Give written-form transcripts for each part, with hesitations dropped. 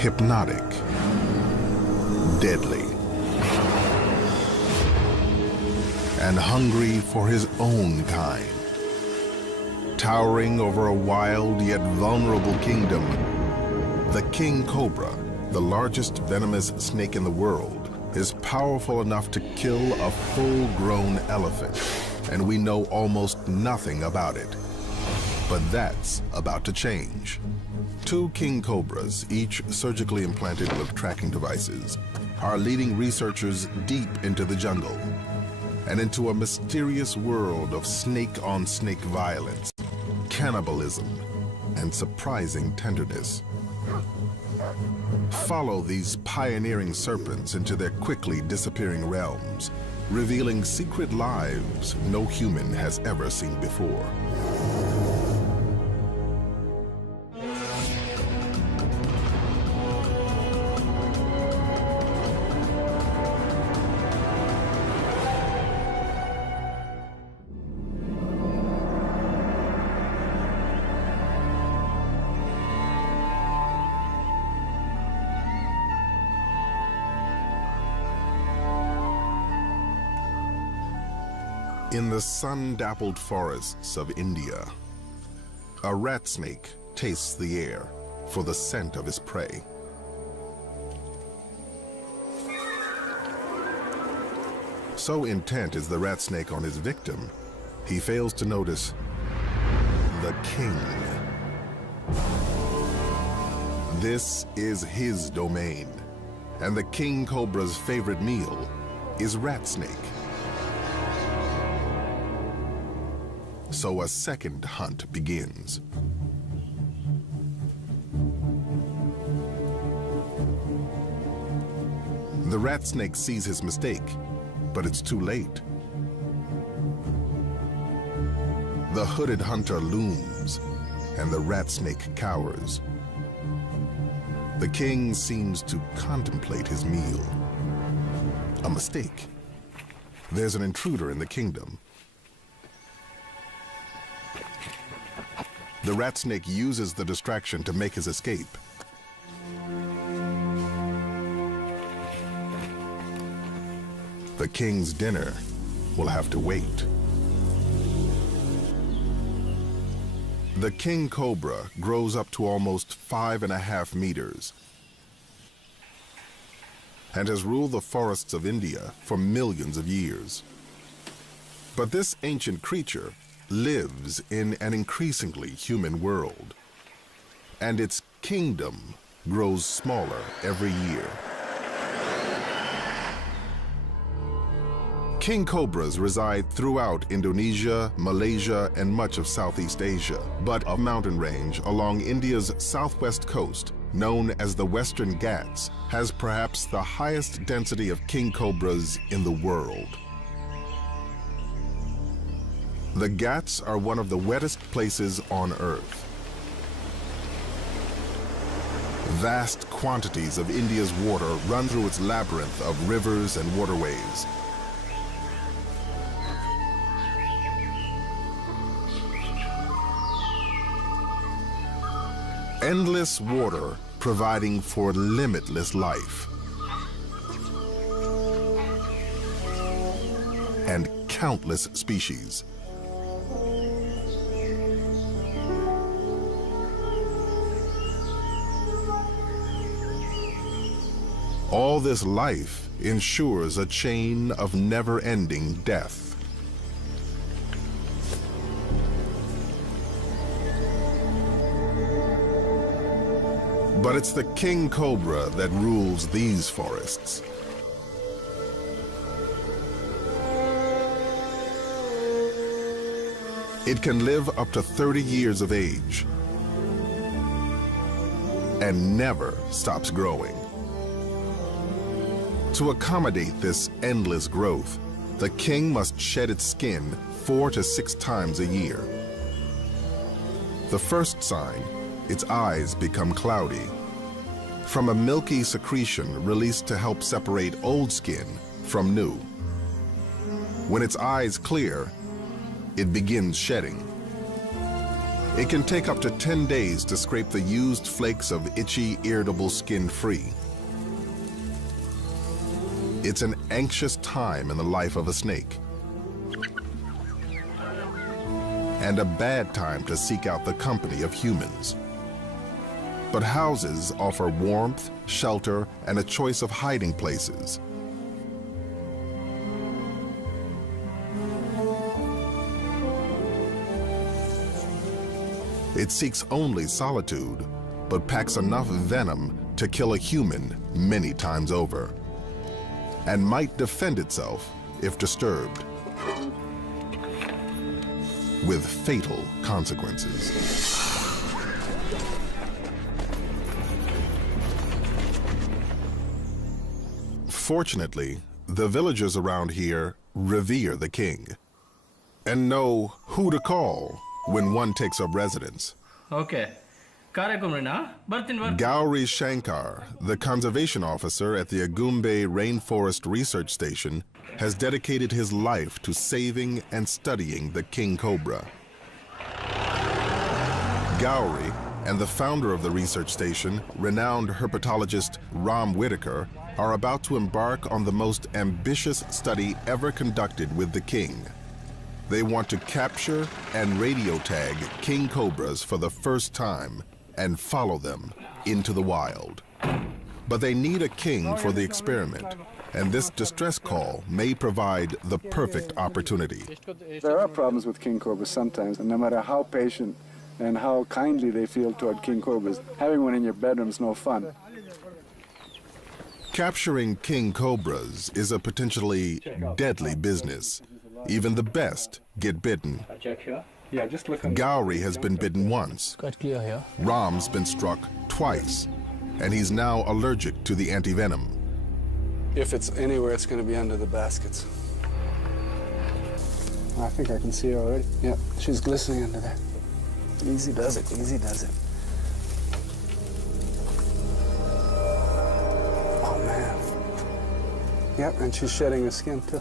hypnotic, deadly, and hungry for his own kind. Towering over a wild yet vulnerable kingdom, the king cobra, the largest venomous snake in the world, is powerful enough to kill a full-grown elephant, and we know almost nothing about it. But that's about to change. Two king cobras, each surgically implanted with tracking devices, are leading researchers deep into the jungle and into a mysterious world of snake-on-snake violence, cannibalism, and surprising tenderness. Follow these pioneering serpents into their quickly disappearing realms, revealing secret lives no human has ever seen before. In the sun-dappled forests of India, a rat snake tastes the air for the scent of his prey. So intent is the rat snake on his victim, he fails to notice the king. This is his domain, and the king cobra's favorite meal is rat snake. So a second hunt begins. The rat snake sees his mistake, but it's too late. The hooded hunter looms, and the rat snake cowers. The king seems to contemplate his meal. A mistake. There's an intruder in the kingdom. The rat snake uses the distraction to make his escape. The king's dinner will have to wait. The king cobra grows up to almost 5.5 meters and has ruled the forests of India for millions of years. But this ancient creature lives in an increasingly human world, and its kingdom grows smaller every year. King cobras reside throughout Indonesia, Malaysia, and much of Southeast Asia, but a mountain range along India's southwest coast, known as the Western Ghats, has perhaps the highest density of king cobras in the world. The Ghats are one of the wettest places on Earth. Vast quantities of India's water run through its labyrinth of rivers and waterways. Endless water providing for limitless life. And countless species. All this life ensures a chain of never-ending death. But it's the king cobra that rules these forests. It can live up to 30 years of age and never stops growing. To accommodate this endless growth, the king must shed its skin 4 to 6 times a year. The first sign, its eyes become cloudy, from a milky secretion released to help separate old skin from new. When its eyes clear, it begins shedding. It can take up to 10 days to scrape the used flakes of itchy, irritable skin free. It's an anxious time in the life of a snake, and a bad time to seek out the company of humans. But houses offer warmth, shelter, and a choice of hiding places. It seeks only solitude, but packs enough venom to kill a human many times over, and might defend itself if disturbed, with fatal consequences. Fortunately, the villagers around here revere the king and know who to call when one takes up residence. Okay. Gauri Shankar, the conservation officer at the Agumbe Rainforest Research Station, has dedicated his life to saving and studying the king cobra. Gauri and the founder of the research station, renowned herpetologist Ram Whitaker, are about to embark on the most ambitious study ever conducted with the king. They want to capture and radio tag king cobras for the first time and follow them into the wild. But they need a king for the experiment, and this distress call may provide the perfect opportunity. There are problems with king cobras sometimes, and no matter how patient and how kindly they feel toward king cobras, having one in your bedroom is no fun. Capturing king cobras is a potentially deadly business. Even the best get bitten. Yeah, just look on. Gauri has been bitten once. Quite clear here. Ram's been struck twice, and he's now allergic to the antivenom. If it's anywhere, it's going to be under the baskets. I think I can see her already. Yeah, she's glistening under there. Easy does it, easy does it. Oh, man. Yep, and she's shedding her skin, too.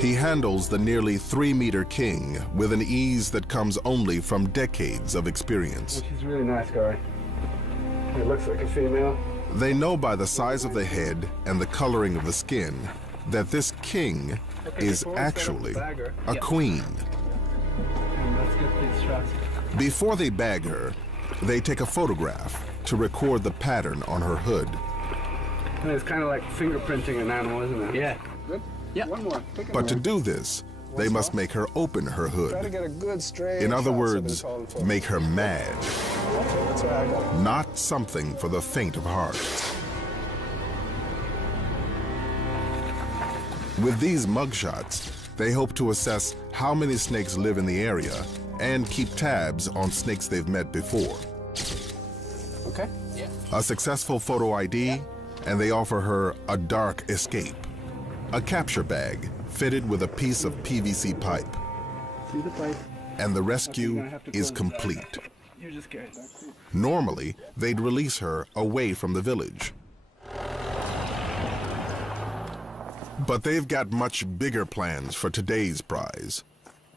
He handles the nearly 3-meter king with an ease that comes only from decades of experience. She's really nice, Gauri. It looks like a female. They know by the size of the head and the coloring of the skin that this king is actually a queen. And let's get these straps. Before they bag her, they take a photograph to record the pattern on her hood. And it's kind of like fingerprinting an animal, isn't it? Yeah. Good? Yeah. One more. Pick But to one. do this, they must make her open her Try to hood. get a good straight In other shot so words, they're all full. make her mad. Okay, that's all right, I got it. Not something for the faint of heart. With these mugshots, they hope to assess how many snakes live in the area and keep tabs on snakes they've met before. Okay. A successful photo ID, and they offer her a dark escape. A capture bag fitted with a piece of PVC pipe. See the pipe? And the rescue is complete. You're just scared. Normally, they'd release her away from the village. But they've got much bigger plans for today's prize.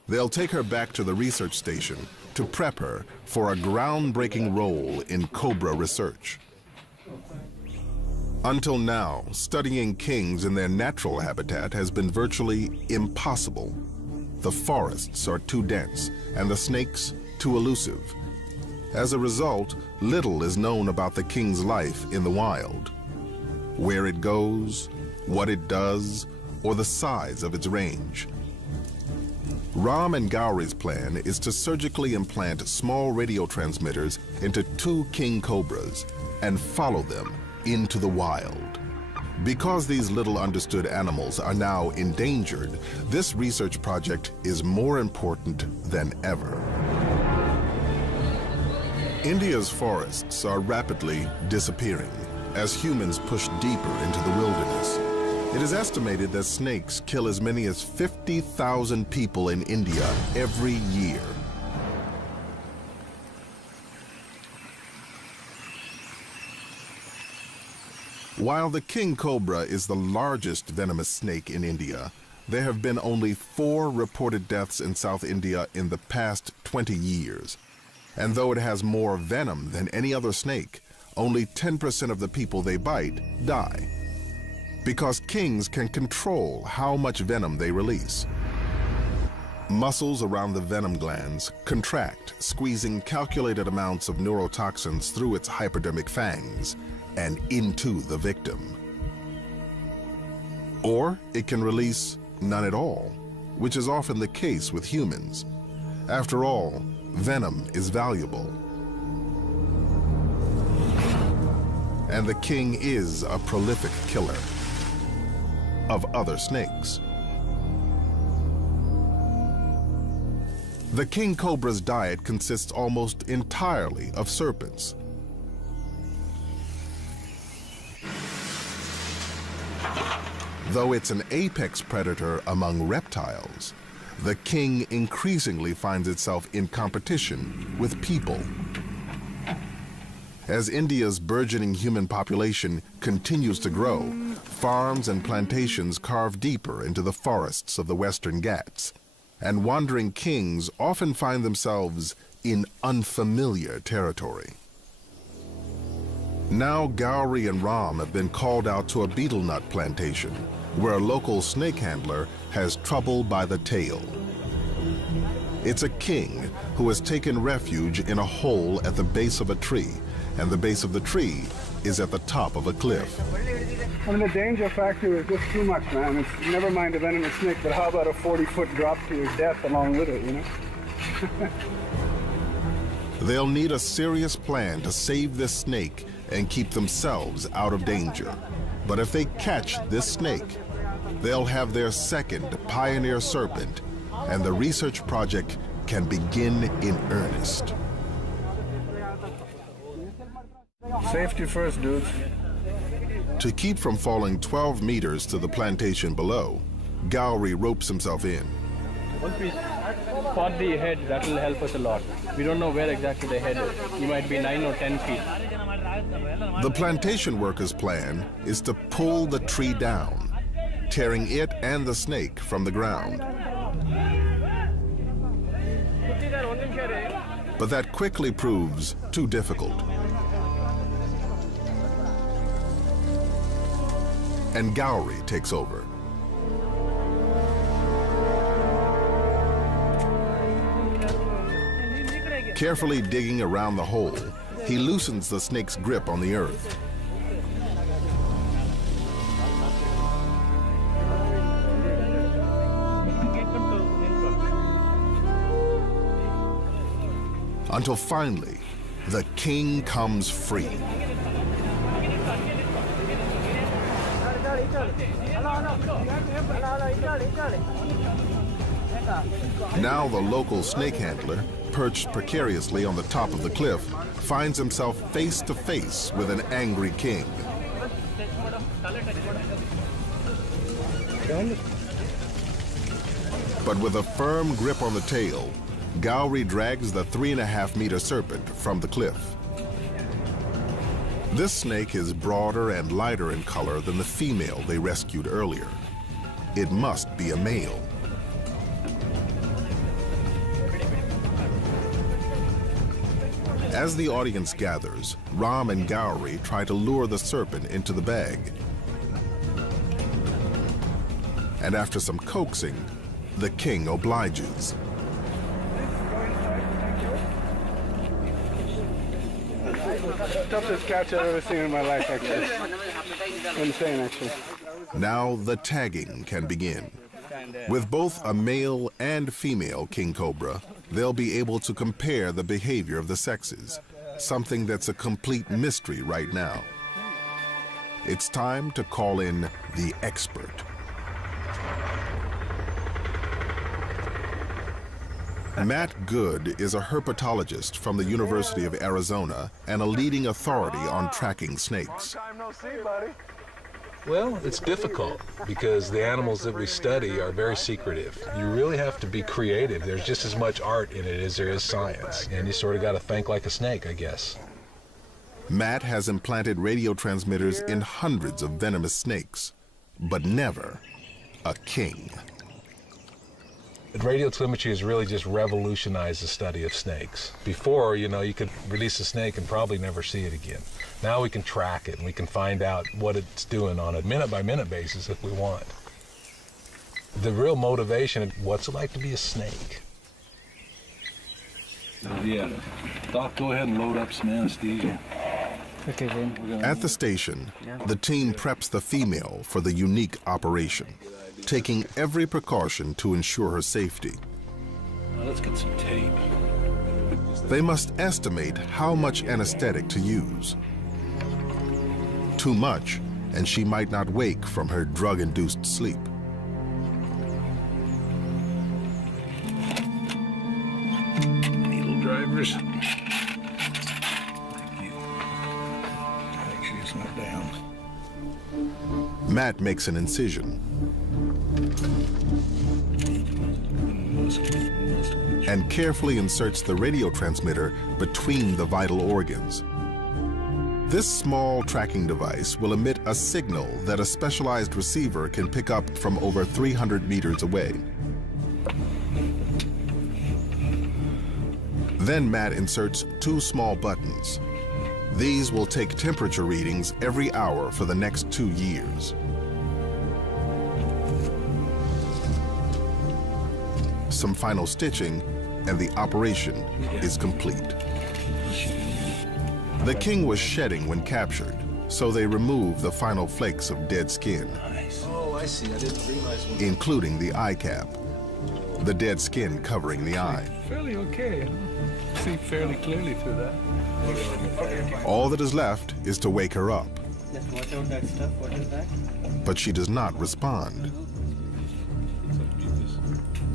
They'll take her back to the research station to prep her for a groundbreaking role in cobra research. Until now, studying kings in their natural habitat has been virtually impossible. The forests are too dense and the snakes too elusive. As a result, little is known about the king's life in the wild. Where it goes, what it does, or the size of its range. Ram and Gauri's plan is to surgically implant small radio transmitters into 2 king cobras and follow them into the wild. Because these little understood animals are now endangered, this research project is more important than ever. India's forests are rapidly disappearing as humans push deeper into the wilderness. It is estimated that snakes kill as many as 50,000 people in India every year. While the king cobra is the largest venomous snake in India, there have been only 4 reported deaths in South India in the past 20 years. And though it has more venom than any other snake, only 10% of the people they bite die. Because kings can control how much venom they release. Muscles around the venom glands contract, squeezing calculated amounts of neurotoxins through its hypodermic fangs and into the victim. Or it can release none at all, which is often the case with humans. After all, venom is valuable. And the king is a prolific killer of other snakes. The king cobra's diet consists almost entirely of serpents. Though it's an apex predator among reptiles, the king increasingly finds itself in competition with people. As India's burgeoning human population continues to grow, farms and plantations carve deeper into the forests of the Western Ghats, and wandering kings often find themselves in unfamiliar territory. Now Gowrie and Ram have been called out to a beetle nut plantation, where a local snake handler has trouble by the tail. It's a king who has taken refuge in a hole at the base of a tree, and the base of the tree is at the top of a cliff. I mean, the danger factor is just too much, man. It's never mind a venomous snake, but how about a 40-foot drop to your death along with it, you know? They'll need a serious plan to save this snake and keep themselves out of danger. But if they catch this snake, they'll have their second pioneer serpent, and the research project can begin in earnest. Safety first, dudes. To keep from falling 12 meters to the plantation below, Gowrie ropes himself in. Once we spot the head, that will help us a lot. We don't know where exactly the head is. He might be 9 or 10 feet. The plantation workers' plan is to pull the tree down, tearing it and the snake from the ground. But that quickly proves too difficult. And Gowrie takes over. Carefully digging around the hole, he loosens the snake's grip on the earth. Until finally, the king comes free. Now the local snake handler, perched precariously on the top of the cliff, finds himself face to face with an angry king. But with a firm grip on the tail, Gowrie drags the 3.5-meter serpent from the cliff. This snake is broader and lighter in color than the female they rescued earlier. It must be a male. As the audience gathers, Ram and Gowrie try to lure the serpent into the bag. And after some coaxing, the king obliges. Toughest catch I've ever seen in my life, actually. Insane, actually. Now the tagging can begin. With both a male and female king cobra, they'll be able to compare the behavior of the sexes, something that's a complete mystery right now. It's time to call in the expert. Matt Good is a herpetologist from the University of Arizona and a leading authority on tracking snakes. Long time no see, buddy. Well, it's difficult because the animals that we study are very secretive. You really have to be creative. There's just as much art in it as there is science, and you sort of got to think like a snake, I guess. Matt has implanted radio transmitters in hundreds of venomous snakes, but never a king. Radiotelemetry has really just revolutionized the study of snakes. Before, you know, you could release a snake and probably never see it again. Now we can track it and we can find out what it's doing on a minute-by-minute basis if we want. The real motivation of what's it like to be a snake. Yeah. Doc, go ahead and load up some anesthesia. Okay, then. At the station, the team preps the female for the unique operation, taking every precaution to ensure her safety. Now let's get some tape. They must estimate how much anesthetic to use. Too much, and she might not wake from her drug-induced sleep. Needle drivers. Thank you. Make sure it's not down. Matt makes an incision and carefully inserts the radio transmitter between the vital organs. This small tracking device will emit a signal that a specialized receiver can pick up from over 300 meters away. Then Matt inserts two small buttons. These will take temperature readings every hour for the next 2 years. Some final stitching, and the operation is complete. The king was shedding when captured, so they removed the final flakes of dead skin, Oh, I see. I didn't realize. including the eye cap, the dead skin covering the eye. Fairly okay. See fairly clearly through that. All that is left is to wake her up, Just watch out that stuff. What is that? but she does not respond.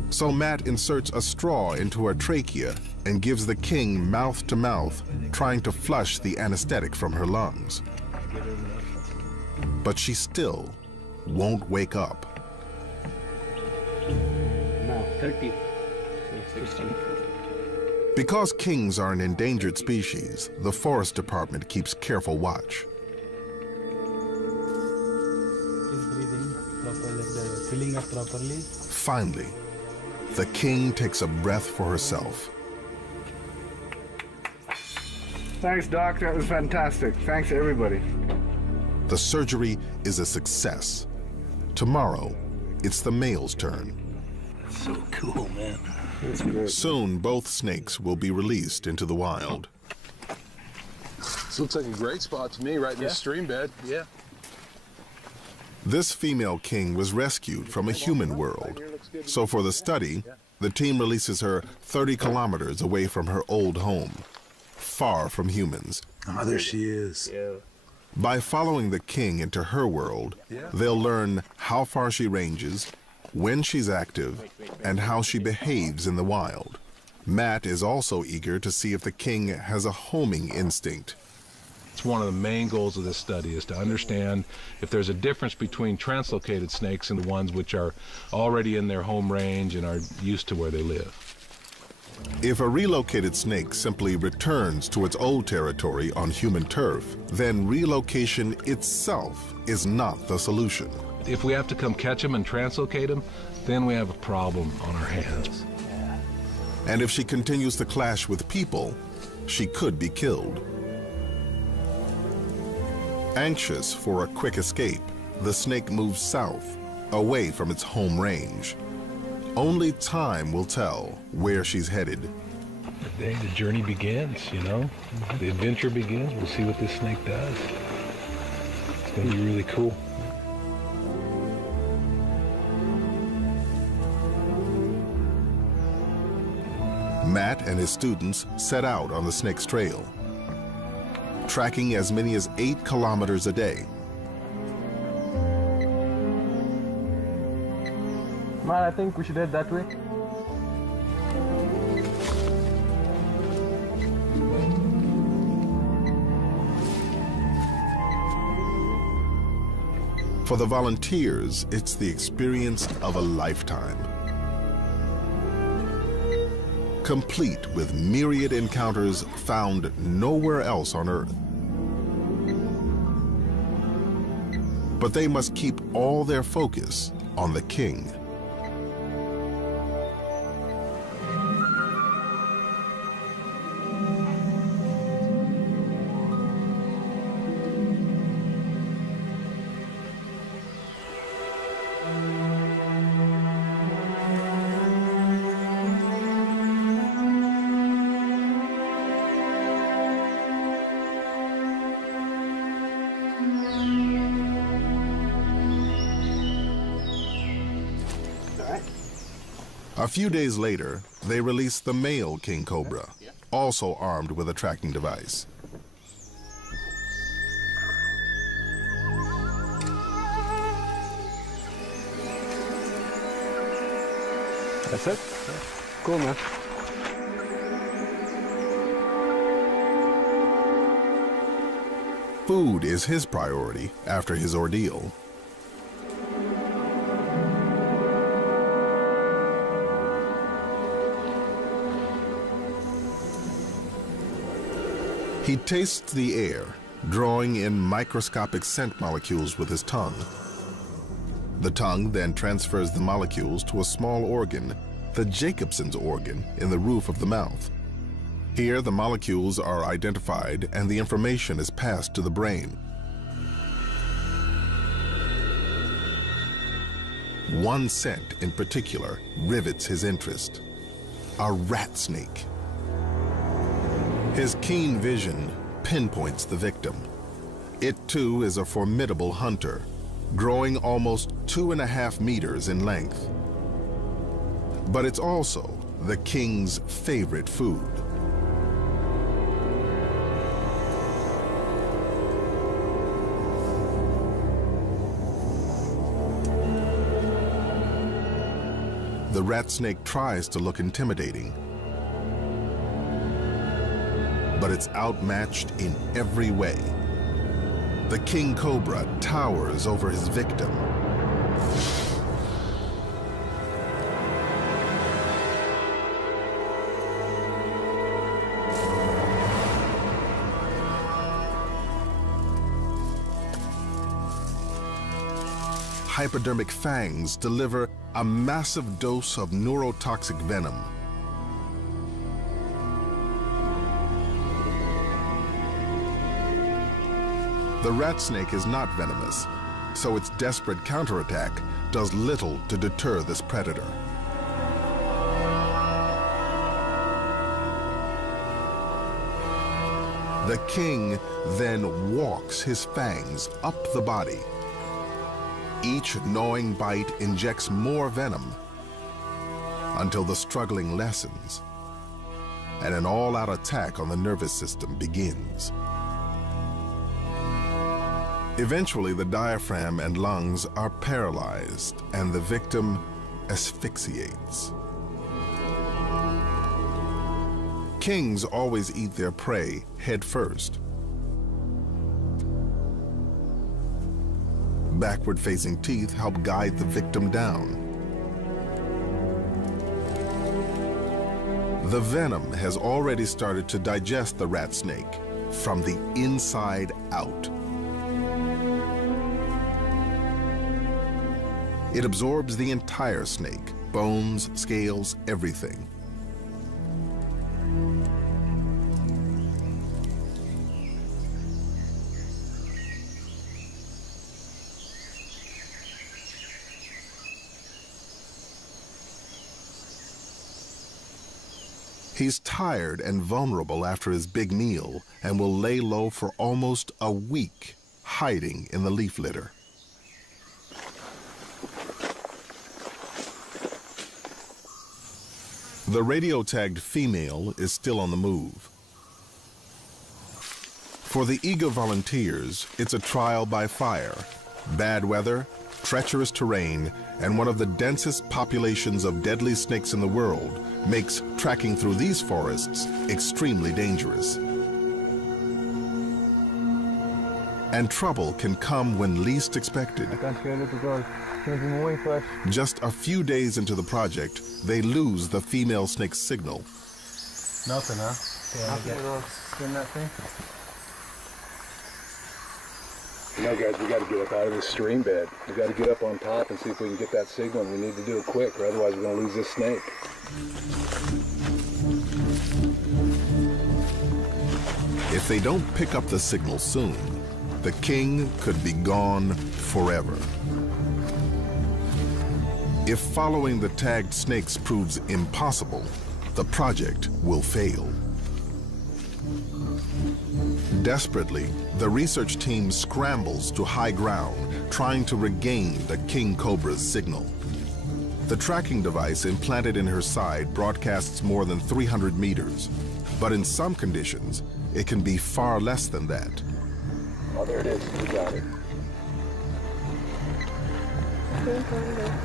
So Matt inserts a straw into her trachea and gives the king mouth to mouth, trying to flush the anesthetic from her lungs. But she still won't wake up. No, 30. 60. Because kings are an endangered species, the Forest Department keeps careful watch. Is breathing properly, filling up properly. Finally, the king takes a breath for herself. Thanks, Doc. That was fantastic. Thanks, everybody. The surgery is a success. Tomorrow, it's the male's turn. So cool, man. That's good. Soon, both snakes will be released into the wild. This looks like a great spot to me, right in the stream bed. Yeah. This female king was rescued from a human world. So for the study, the team releases her 30 kilometers away from her old home, far from humans. Oh, there she is. By following the king into her world, they'll learn how far she ranges, when she's active, and how she behaves in the wild. Matt is also eager to see if the king has a homing instinct. It's one of the main goals of this study is to understand if there's a difference between translocated snakes and the ones which are already in their home range and are used to where they live. If a relocated snake simply returns to its old territory on human turf, then relocation itself is not the solution. If we have to come catch them and translocate them, then we have a problem on our hands. And if she continues to clash with people, she could be killed. Anxious for a quick escape, the snake moves south, away from its home range. Only time will tell where she's headed. The day the journey begins, you know? The adventure begins. We'll see what this snake does. It's going to be really cool. Matt and his students set out on the snake's trail, tracking as many as 8 kilometers a day. Man, I think we should head that way. For the volunteers, it's the experience of a lifetime. Complete with myriad encounters found nowhere else on Earth. But they must keep all their focus on the king. A few days later, they release the male king cobra, also armed with a tracking device. That's it? Cool, man. Food is his priority after his ordeal. He tastes the air, drawing in microscopic scent molecules with his tongue. The tongue then transfers the molecules to a small organ, the Jacobson's organ, in the roof of the mouth. Here, the molecules are identified and the information is passed to the brain. One scent in particular rivets his interest: a rat snake. His keen vision pinpoints the victim. It too is a formidable hunter, growing almost 2.5 meters in length. But it's also the king's favorite food. The rat snake tries to look intimidating, but it's outmatched in every way. The king cobra towers over his victim. Hypodermic fangs deliver a massive dose of neurotoxic venom. The rat snake is not venomous, so its desperate counterattack does little to deter this predator. The king then walks his fangs up the body. Each gnawing bite injects more venom until the struggling lessens and an all-out attack on the nervous system begins. Eventually, the diaphragm and lungs are paralyzed and the victim asphyxiates. Kings always eat their prey head first. Backward-facing teeth help guide the victim down. The venom has already started to digest the rat snake from the inside out. It absorbs the entire snake, bones, scales, everything. He's tired and vulnerable after his big meal and will lay low for almost a week, hiding in the leaf litter. The radio-tagged female is still on the move. For the eager volunteers, it's a trial by fire. Bad weather, treacherous terrain, and one of the densest populations of deadly snakes in the world makes tracking through these forests extremely dangerous. And trouble can come when least expected. Just a few days into the project, they lose the female snake's signal. Nothing, huh? Yeah, spin that thing. Now, guys, we got to get up out of this stream bed. We got to get up on top and see if we can get that signal. We need to do it quick, or otherwise we're going to lose this snake. If they don't pick up the signal soon, the king could be gone forever. If following the tagged snakes proves impossible, the project will fail. Desperately, the research team scrambles to high ground, trying to regain the king cobra's signal. The tracking device implanted in her side broadcasts more than 300 meters, but in some conditions, it can be far less than that. Oh, there it is. We got it.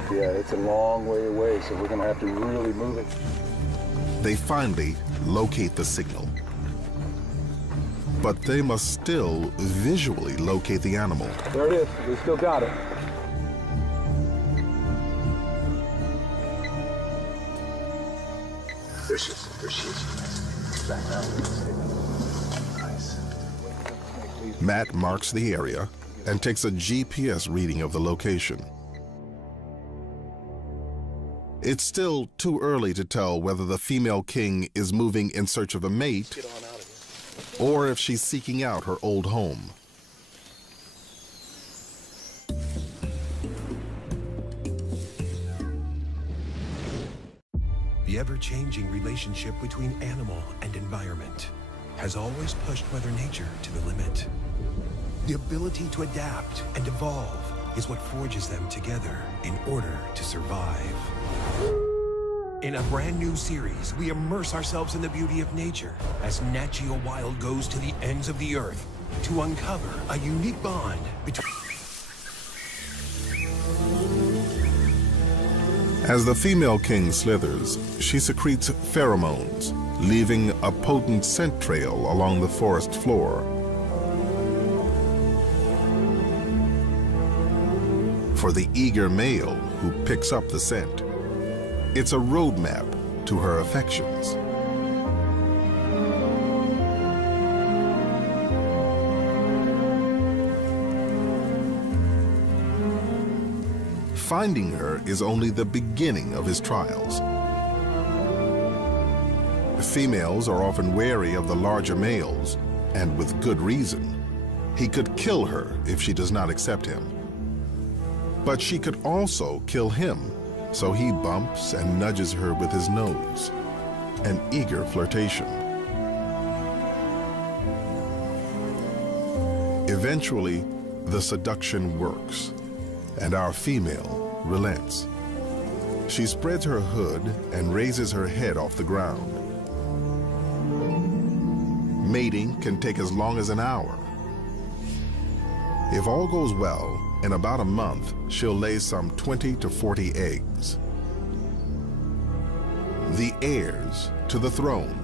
Yeah, it's a long way away, so we're going to have to really move it. They finally locate the signal. But they must still visually locate the animal. There it is. We still got it. There she is. There she is. Back now. Nice. Matt marks the area and takes a GPS reading of the location. It's still too early to tell whether the female king is moving in search of a mate or if she's seeking out her old home. The ever-changing relationship between animal and environment has always pushed Mother Nature to the limit. The ability to adapt and evolve is what forges them together in order to survive. In a brand new series, we immerse ourselves in the beauty of nature as Nat Geo Wild goes to the ends of the earth to uncover a unique bond between... As the female king slithers, she secretes pheromones, leaving a potent scent trail along the forest floor. For the eager male who picks up the scent, it's a roadmap to her affections. Finding her is only the beginning of his trials. Females are often wary of the larger males, and with good reason. He could kill her if she does not accept him. But she could also kill him, so he bumps and nudges her with his nose. An eager flirtation. Eventually, the seduction works, and our female relents. She spreads her hood and raises her head off the ground. Mating can take as long as an hour. If all goes well, in about a month, she'll lay some 20 to 40 eggs. The heirs to the throne.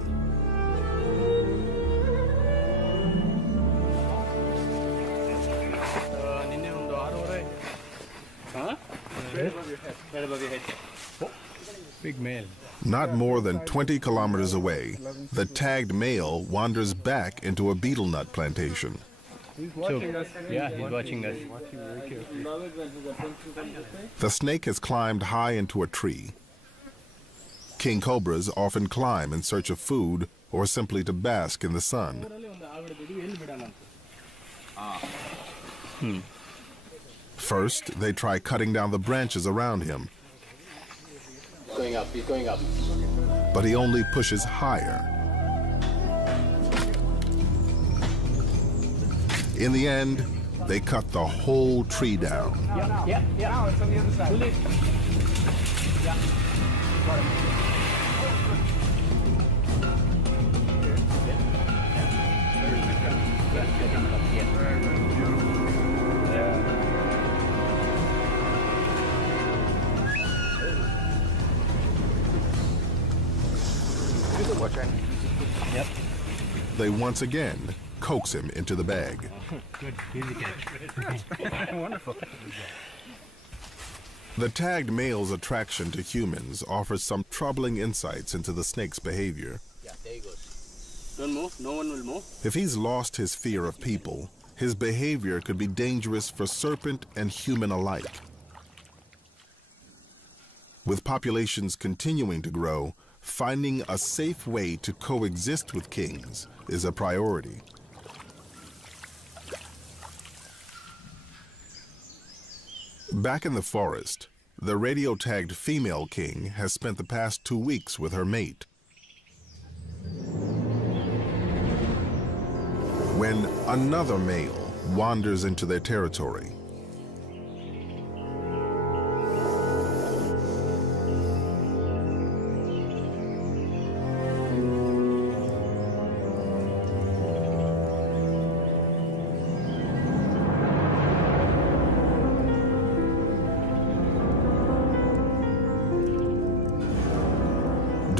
Big male. Not more than 20 kilometers away, the tagged male wanders back into a betel nut plantation. He's watching us. Yeah, he's watching us. The snake has climbed high into a tree. King cobras often climb in search of food or simply to bask in the sun. First, they try cutting down the branches around him. He's going up. But he only pushes higher. In the end, they cut the whole tree down. Yeah. Now it's on the other side. Yep. They once again coax him into the bag. Good. Easy catch. Wonderful. The tagged male's attraction to humans offers some troubling insights into the snake's behavior. Yeah, there he goes. Don't move. No one will move. If he's lost his fear of people, his behavior could be dangerous for serpent and human alike. With populations continuing to grow, finding a safe way to coexist with kings is a priority. Back in the forest, the radio-tagged female king has spent the past 2 weeks with her mate. When another male wanders into their territory,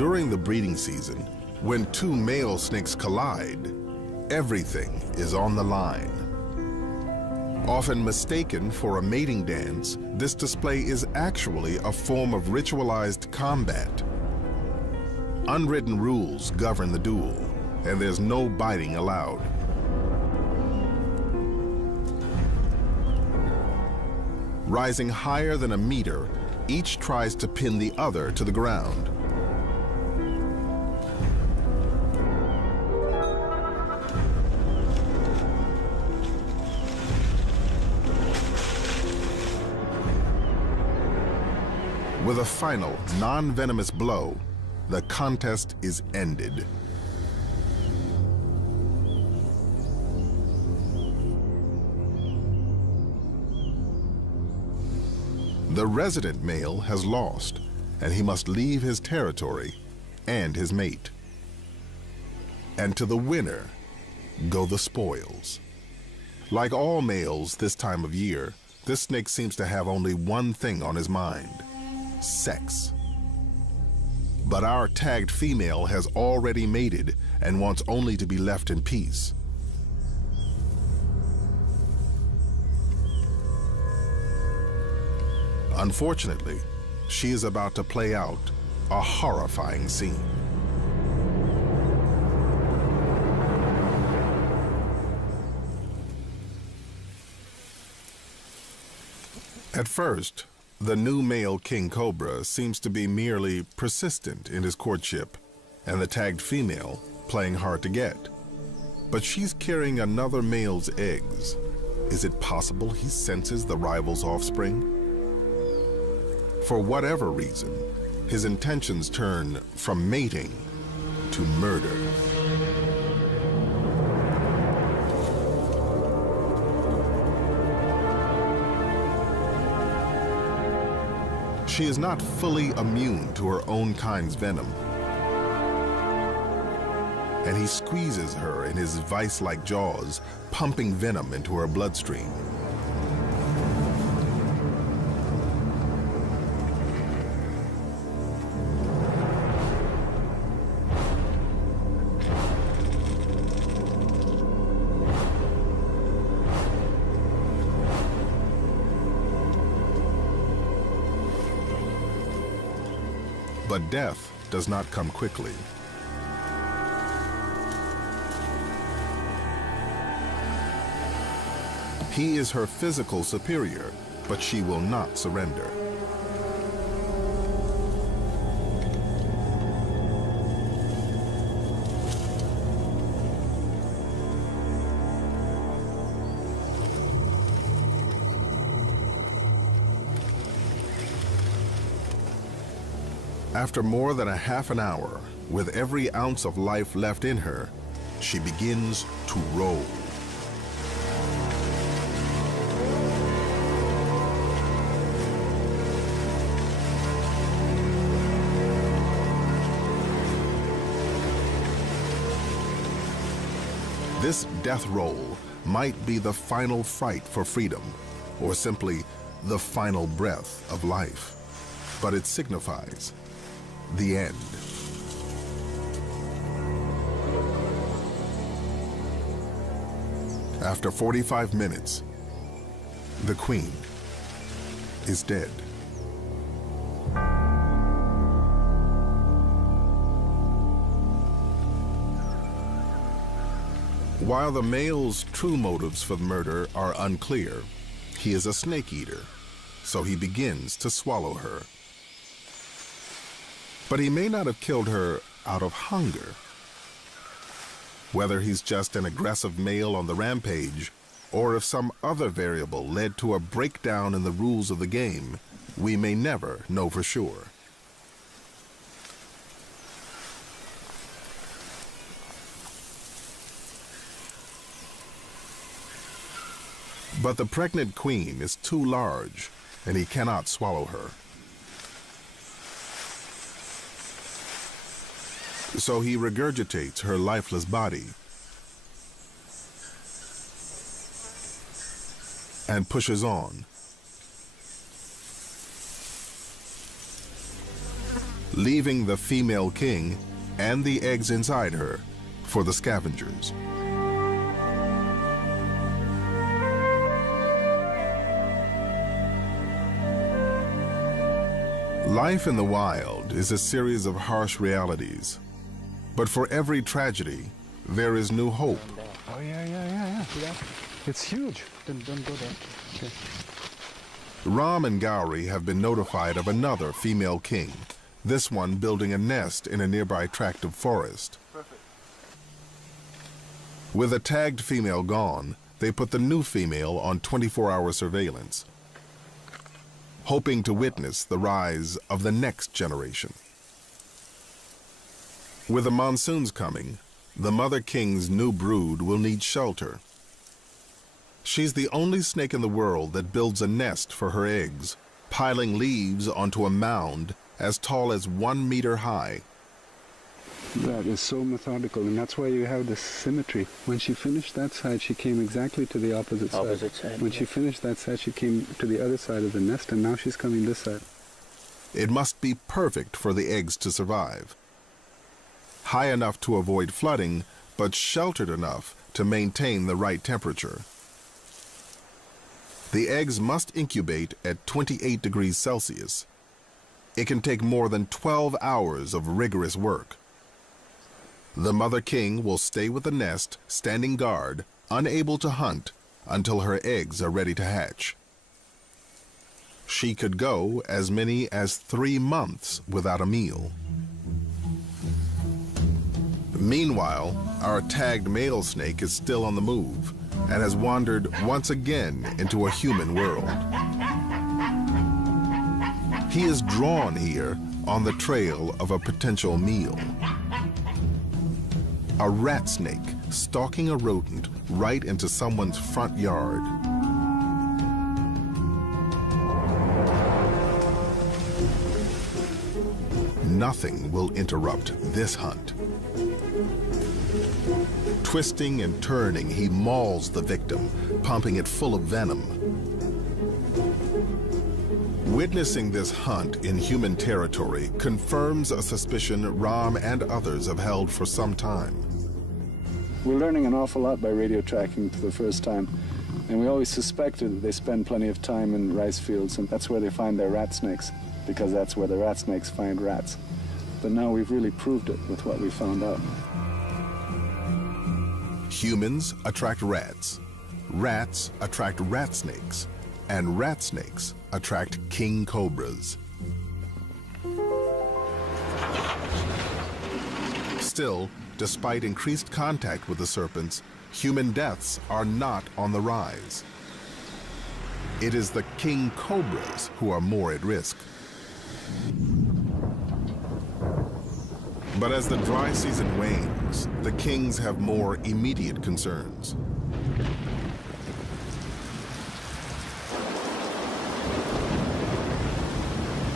During the breeding season, when two male snakes collide, everything is on the line. Often mistaken for a mating dance, this display is actually a form of ritualized combat. Unwritten rules govern the duel, and there's no biting allowed. Rising higher than a meter, each tries to pin the other to the ground. With a final, non-venomous blow, the contest is ended. The resident male has lost, and he must leave his territory and his mate. And to the winner go the spoils. Like all males this time of year, this snake seems to have only one thing on his mind: sex. But our tagged female has already mated and wants only to be left in peace. Unfortunately, she is about to play out a horrifying scene. At first, the new male king cobra seems to be merely persistent in his courtship, and the tagged female playing hard to get. But she's carrying another male's eggs. Is it possible he senses the rival's offspring? For whatever reason, his intentions turn from mating to murder. She is not fully immune to her own kind's venom, and he squeezes her in his vice-like jaws, pumping venom into her bloodstream. But death does not come quickly. He is her physical superior, but she will not surrender. After more than a half an hour, with every ounce of life left in her, she begins to roll. This death roll might be the final fight for freedom, or simply the final breath of life, but it signifies the end. After 45 minutes, the queen is dead. While the male's true motives for the murder are unclear, he is a snake eater, so he begins to swallow her. But he may not have killed her out of hunger. Whether he's just an aggressive male on the rampage, or if some other variable led to a breakdown in the rules of the game, we may never know for sure. But the pregnant queen is too large, and he cannot swallow her. So he regurgitates her lifeless body and pushes on. leaving the female king and the eggs inside her for the scavengers. Life in the wild is a series of harsh realities, but for every tragedy, there is new hope. Oh, yeah. It's huge. Don't go there. Okay. Ram and Gowrie have been notified of another female king, this one building a nest in a nearby tract of forest. Perfect. With a tagged female gone, they put the new female on 24-hour surveillance, hoping to witness the rise of the next generation. With the monsoons coming, the mother king's new brood will need shelter. She's the only snake in the world that builds a nest for her eggs, piling leaves onto a mound as tall as 1 meter high. That is so methodical, and that's why you have this symmetry. When she finished that side, she came exactly to the opposite side. When she finished that side, she came to the other side of the nest, and now she's coming this side. It must be perfect for the eggs to survive. High enough to avoid flooding, but sheltered enough to maintain the right temperature. The eggs must incubate at 28 degrees Celsius. It can take more than 12 hours of rigorous work. The mother king will stay with the nest, standing guard, unable to hunt, until her eggs are ready to hatch. She could go as many as 3 months without a meal. Meanwhile, our tagged male snake is still on the move and has wandered once again into a human world. He is drawn here on the trail of a potential meal. A rat snake stalking a rodent right into someone's front yard. Nothing will interrupt this hunt. Twisting and turning, he mauls the victim, pumping it full of venom. Witnessing this hunt in human territory confirms a suspicion Ram and others have held for some time. We're learning an awful lot by radio tracking for the first time, and we always suspected that they spend plenty of time in rice fields, and that's where they find their rat snakes, because that's where the rat snakes find rats. But now we've really proved it with what we found out. Humans attract rats, rats attract rat snakes, and rat snakes attract king cobras. Still, despite increased contact with the serpents, human deaths are not on the rise. It is the king cobras who are more at risk. But as the dry season wanes, the kings have more immediate concerns.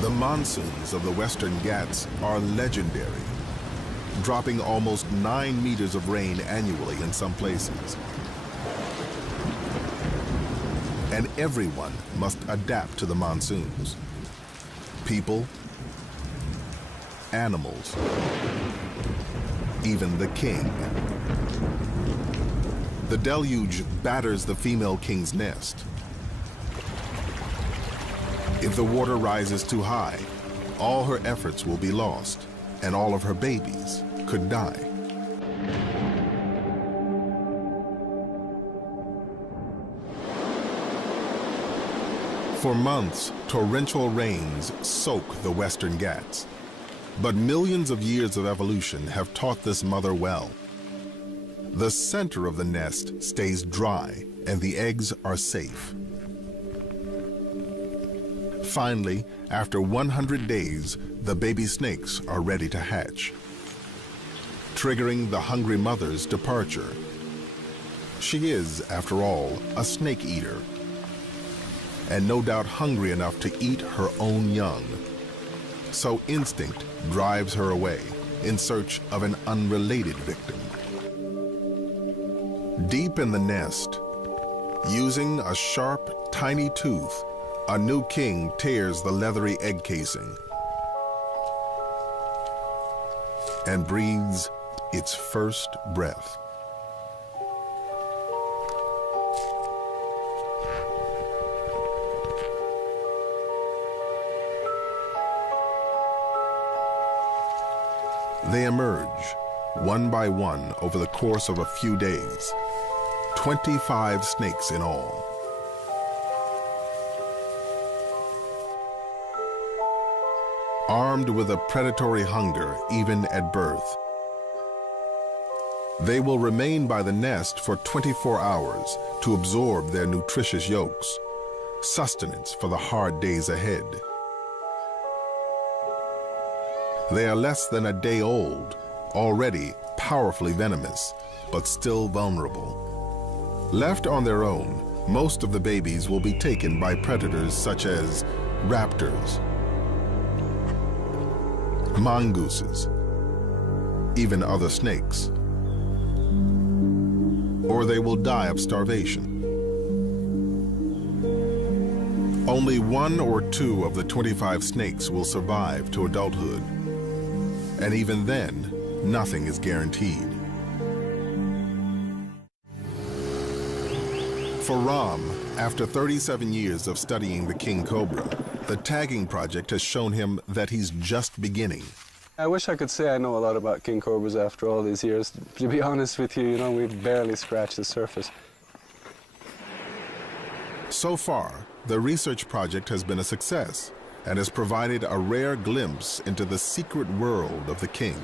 The monsoons of the Western Ghats are legendary, dropping almost 9 meters of rain annually in some places. And everyone must adapt to the monsoons. People, animals, even the king. The deluge batters the female king's nest. If the water rises too high, all her efforts will be lost, and all of her babies could die. For months, torrential rains soak the Western Ghats. But millions of years of evolution have taught this mother well. The center of the nest stays dry, and the eggs are safe. Finally, after 100 days, the baby snakes are ready to hatch, triggering the hungry mother's departure. She is, after all, a snake eater, and no doubt hungry enough to eat her own young. So instinct drives her away in search of an unrelated victim. Deep in the nest, using a sharp, tiny tooth, a new king tears the leathery egg casing. and breathes its first breath. They emerge, one by one, over the course of a few days. 25 snakes in all. Armed with a predatory hunger even at birth, they will remain by the nest for 24 hours to absorb their nutritious yolks, sustenance for the hard days ahead. They are less than a day old, already powerfully venomous, but still vulnerable. Left on their own, most of the babies will be taken by predators such as raptors, mongooses, even other snakes, or they will die of starvation. Only 1 or 2 of the 25 snakes will survive to adulthood. And even then, nothing is guaranteed. For Ram, after 37 years of studying the king cobra, the tagging project has shown him that he's just beginning. I wish I could say I know a lot about king cobras after all these years. To be honest with you, we've barely scratched the surface. So far, the research project has been a success and has provided a rare glimpse into the secret world of the king.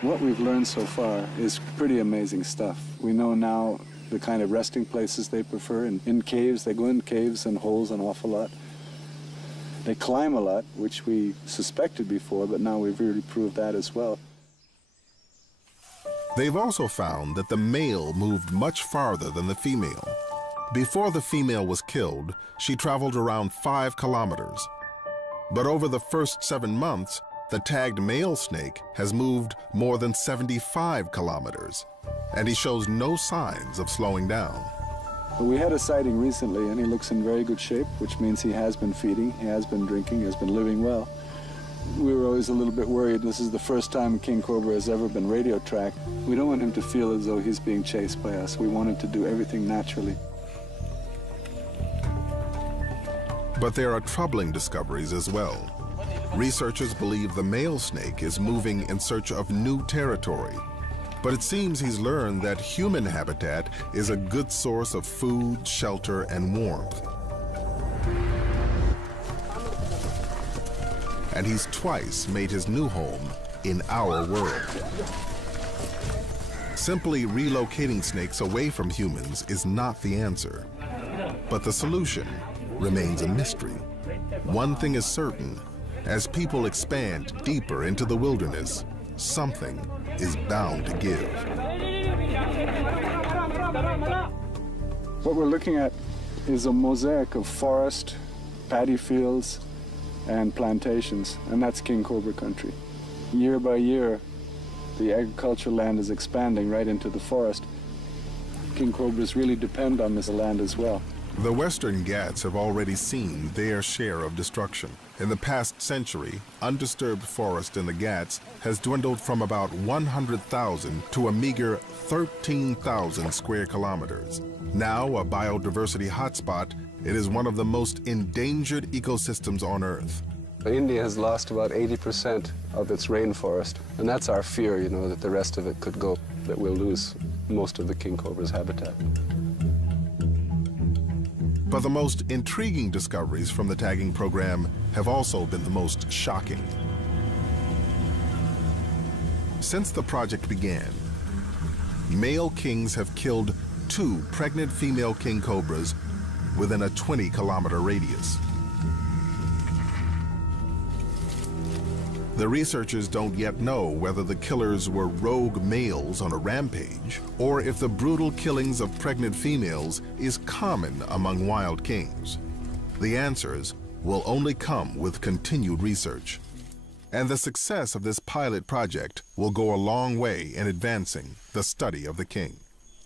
What we've learned so far is pretty amazing stuff. We know now the kind of resting places they prefer. In caves, they go in caves and holes an awful lot. They climb a lot, which we suspected before, but now we've really proved that as well. They've also found that the male moved much farther than the female. Before the female was killed, she traveled around 5 kilometers. But over the first 7 months, the tagged male snake has moved more than 75 kilometers, and he shows no signs of slowing down. But we had a sighting recently, and he looks in very good shape, which means he has been feeding, he has been drinking, he has been living well. We were always a little bit worried. This is the first time king cobra has ever been radio tracked. We don't want him to feel as though he's being chased by us. We want him to do everything naturally. But there are troubling discoveries as well. Researchers believe the male snake is moving in search of new territory. But it seems he's learned that human habitat is a good source of food, shelter, and warmth. And he's twice made his new home in our world. Simply relocating snakes away from humans is not the answer. But the solution remains a mystery. One thing is certain: as people expand deeper into the wilderness, something is bound to give. What we're looking at is a mosaic of forest, paddy fields, and plantations, and that's king cobra country. Year by year, the agricultural land is expanding right into the forest. King cobras really depend on this land as well. The Western Ghats have already seen their share of destruction. In the past century, undisturbed forest in the Ghats has dwindled from about 100,000 to a meager 13,000 square kilometers. Now a biodiversity hotspot, it is one of the most endangered ecosystems on Earth. India has lost about 80% of its rainforest, and that's our fear, that the rest of it could go, that we'll lose most of the king cobra's habitat. But the most intriguing discoveries from the tagging program have also been the most shocking. Since the project began, male kings have killed 2 pregnant female king cobras within a 20-kilometer radius. The researchers don't yet know whether the killers were rogue males on a rampage, or if the brutal killings of pregnant females is common among wild kings. The answers will only come with continued research. And the success of this pilot project will go a long way in advancing the study of the king.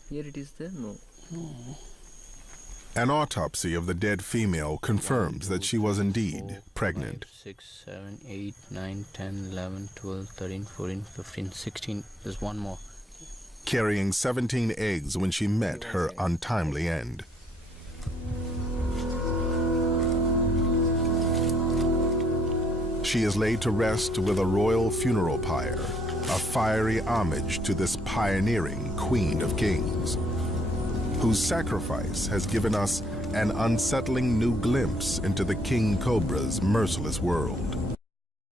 Here it is there? No. An autopsy of the dead female confirms that she was indeed pregnant. 6, 7, 8, 9, 10, 11, 12, 13, 14, 15, 16. There's one more. Carrying 17 eggs when she met her untimely end. She is laid to rest with a royal funeral pyre, a fiery homage to this pioneering Queen of Kings, whose sacrifice has given us an unsettling new glimpse into the King Cobra's merciless world.